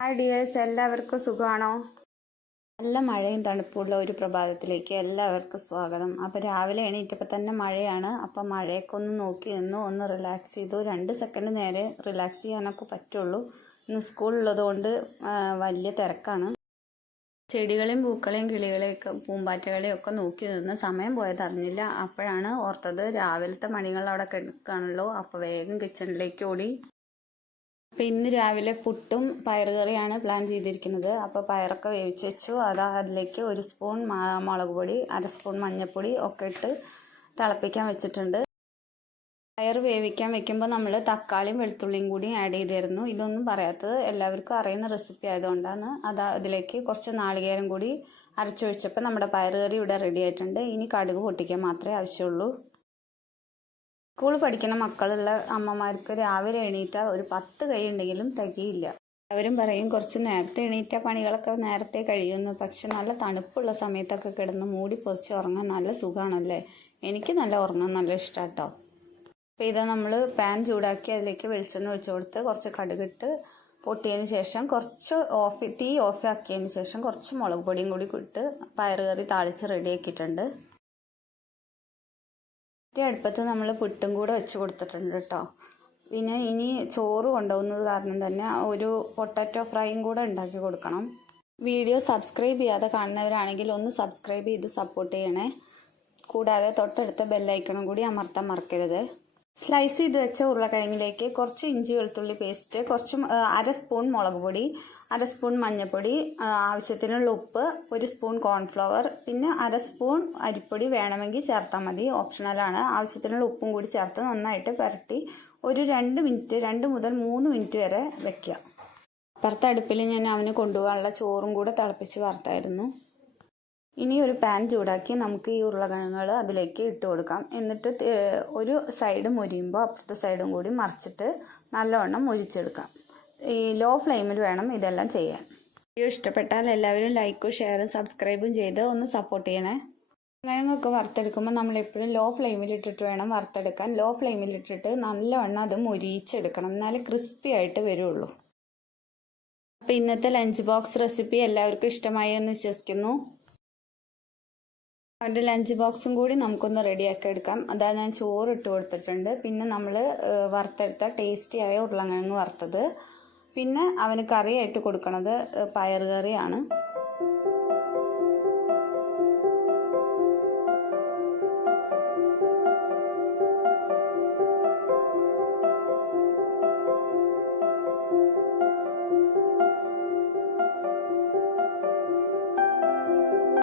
Hi dears എല്ലാവർക്കും സുഖമാണോ? നല്ല മഴയും തണുപ്പുള്ള ഒരു പ്രഭാതത്തിലേക്ക് എല്ലാവർക്കും സ്വാഗതം. അപ്പോൾ രാവിലെ എണീറ്റപ്പോൾ തന്നെ മഴയാണ്. അപ്പോൾ മഴയൊക്കെ ഒന്ന് നോക്കി നിന്നു ഒന്ന് റിലാക്സ് ചെയ്തു. രണ്ട് സെക്കൻഡ് നേരെ റിലാക്സ് ചെയ്യാനൊക്കെ പറ്റുള്ളൂ. ഇന്ന് സ്കൂളുള്ളത് കൊണ്ട് വലിയ തിരക്കാണ്. ചെടികളെയും പൂക്കളെയും കിളികളെയൊക്കെ പൂമ്പാറ്റകളെയും ഒക്കെ നോക്കി നിന്ന് സമയം പോയത് അറിഞ്ഞില്ല. അപ്പോഴാണ് ഓർത്തത് രാവിലത്തെ മണികൾ അവിടെ കിടക്കുകയാണല്ലോ അപ്പോൾ വേഗം കിച്ചണിലേക്ക് ഓടി. അപ്പം ഇന്ന് രാവിലെ പുട്ടും പയറുകറിയാണ് പ്ലാൻ ചെയ്തിരിക്കുന്നത്. അപ്പോൾ പയറൊക്കെ വേവിച്ച് വെച്ചു. അതാ അതിലേക്ക് ഒരു സ്പൂൺ മുളക് പൊടി അര സ്പൂൺ മഞ്ഞൾപ്പൊടി ഒക്കെ ഇട്ട് തിളപ്പിക്കാൻ വെച്ചിട്ടുണ്ട്. പയർ വേവിക്കാൻ വെക്കുമ്പോൾ നമ്മൾ തക്കാളിയും വെളുത്തുള്ളിയും കൂടി ആഡ് ചെയ്തിരുന്നു. ഇതൊന്നും പറയാത്തത് എല്ലാവർക്കും അറിയുന്ന റെസിപ്പി ആയതുകൊണ്ടാണ്. അത് അതിലേക്ക് കുറച്ച് നാളികേരം കൂടി അരച്ചൊഴിച്ചപ്പോൾ നമ്മുടെ പയറുകറി ഇവിടെ റെഡി ആയിട്ടുണ്ട്. ഇനി കടുക് പൊട്ടിക്കാൻ മാത്രമേ ആവശ്യമുള്ളൂ. സ്കൂൾ പഠിക്കുന്ന മക്കളുള്ള അമ്മമാർക്ക് രാവിലെ എണീറ്റ ഒരു പത്ത് കൈ ഉണ്ടെങ്കിലും തികയില്ല. അവരും പറയും കുറച്ച് നേരത്തെ എണീറ്റ പണികളൊക്കെ നേരത്തെ കഴിയുന്നു. പക്ഷെ നല്ല തണുപ്പുള്ള സമയത്തൊക്കെ കിടന്ന് മൂടി പൊറിച്ച് ഉറങ്ങാൻ നല്ല സുഖമാണല്ലേ എനിക്ക് നല്ല ഉറങ്ങാൻ നല്ല ഇഷ്ടാട്ടോ. അപ്പോൾ ഇത് നമ്മൾ പാൻ ചൂടാക്കി അതിലേക്ക് വെളിച്ചെണ്ണ ഒഴിച്ചു കൊടുത്ത് കുറച്ച് കടുകിട്ട് പൊട്ടിയതിന് ശേഷം കുറച്ച് ഓഫ് തീ ഓഫാക്കിയതിന് ശേഷം കുറച്ച് മുളക് പൊടിയും കൂടി ഇട്ട് പയറുകറി താളിച്ച് റെഡിയാക്കിയിട്ടുണ്ട് മറ്റേ അടുപ്പത്ത് നമ്മൾ പുട്ടും കൂടെ വെച്ച് കൊടുത്തിട്ടുണ്ട് കേട്ടോ. പിന്നെ ഇനി ചോറ് കൊണ്ടുപോകുന്നത് കാരണം തന്നെ ഒരു പൊട്ടാറ്റോ ഫ്രൈയും കൂടെ ഉണ്ടാക്കി കൊടുക്കണം. വീഡിയോ സബ്സ്ക്രൈബ് ചെയ്യാതെ കാണുന്നവരാണെങ്കിൽ ഒന്ന് സബ്സ്ക്രൈബ് ചെയ്ത് സപ്പോർട്ട് ചെയ്യണേ. കൂടാതെ തൊട്ടടുത്ത ബെല്ലൈക്കണും കൂടി അമർത്താൻ മറക്കരുത്. സ്ലൈസ് ചെയ്ത് വെച്ച ഉരുളക്കിഴങ്ങിലേക്ക് കുറച്ച് ഇഞ്ചി വെളുത്തുള്ളി പേസ്റ്റ് കുറച്ച് അര സ്പൂൺ മുളക് പൊടി അര സ്പൂൺ മഞ്ഞൾപ്പൊടി ആവശ്യത്തിനുള്ള ഉപ്പ് ഒരു സ്പൂൺ കോൺഫ്ലവർ പിന്നെ അര സ്പൂൺ അരിപ്പൊടി വേണമെങ്കിൽ ചേർത്താൽ മതി. ഓപ്ഷണലാണ് ആവശ്യത്തിനുള്ള ഉപ്പും കൂടി ചേർത്ത് നന്നായിട്ട് പുരട്ടി ഒരു രണ്ട് മിനിറ്റ് രണ്ട് മുതൽ മൂന്ന് മിനിറ്റ് വരെ വെക്കുക. അപ്പുറത്തെ അടുപ്പിൽ ഞാൻ അവന് കൊണ്ടുപോകാനുള്ള ചോറും കൂടെ തിളപ്പിച്ച് വറുത്തായിരുന്നു. ഇനി ഒരു പാൻ ചൂടാക്കി നമുക്ക് ഈ ഉരുളക്കിഴങ്ങുകൾ അതിലേക്ക് ഇട്ട് കൊടുക്കാം. എന്നിട്ട് ഒരു സൈഡ് മുരിയുമ്പോൾ അപ്പുറത്തെ സൈഡും കൂടി മറിച്ചിട്ട് നല്ലവണ്ണം മുരിച്ചെടുക്കാം. ഈ ലോ ഫ്ലെയിമിൽ വേണം ഇതെല്ലാം ചെയ്യാൻ. വീഡിയോ ഇഷ്ടപ്പെട്ടാൽ എല്ലാവരും ലൈക്കും ഷെയറും സബ്സ്ക്രൈബും ചെയ്ത് ഒന്ന് സപ്പോർട്ട് ചെയ്യണേ. കിഴങ്ങൊക്കെ വറുത്തെടുക്കുമ്പോൾ നമ്മൾ എപ്പോഴും ലോ ഫ്ലെയിമിൽ ഇട്ടിട്ട് വേണം വറുത്തെടുക്കാൻ. ലോ ഫ്ലെയിമിൽ ഇട്ടിട്ട് നല്ലവണ്ണം അത് മുരിയിച്ചെടുക്കണം. എന്നാലേ ക്രിസ്പി ആയിട്ട് വരുള്ളൂ. അപ്പോൾ ഇന്നത്തെ ലഞ്ച് ബോക്സ് റെസിപ്പി എല്ലാവർക്കും ഇഷ്ടമായി എന്ന് വിശ്വസിക്കുന്നു. അവന്റെ ലഞ്ച് ബോക്സും കൂടി നമുക്കൊന്ന് റെഡിയാക്കി എടുക്കാം. അതായത് ഞാൻ ചോറ് ഇട്ട് കൊടുത്തിട്ടുണ്ട്. പിന്നെ നമ്മൾ വറുത്തെടുത്ത ടേസ്റ്റി ആയ ഉരുളക്കിഴങ്ങ് വറുത്തത്. പിന്നെ അവന് കറിയായിട്ട് കൊടുക്കണത് പയർ കറിയാണ്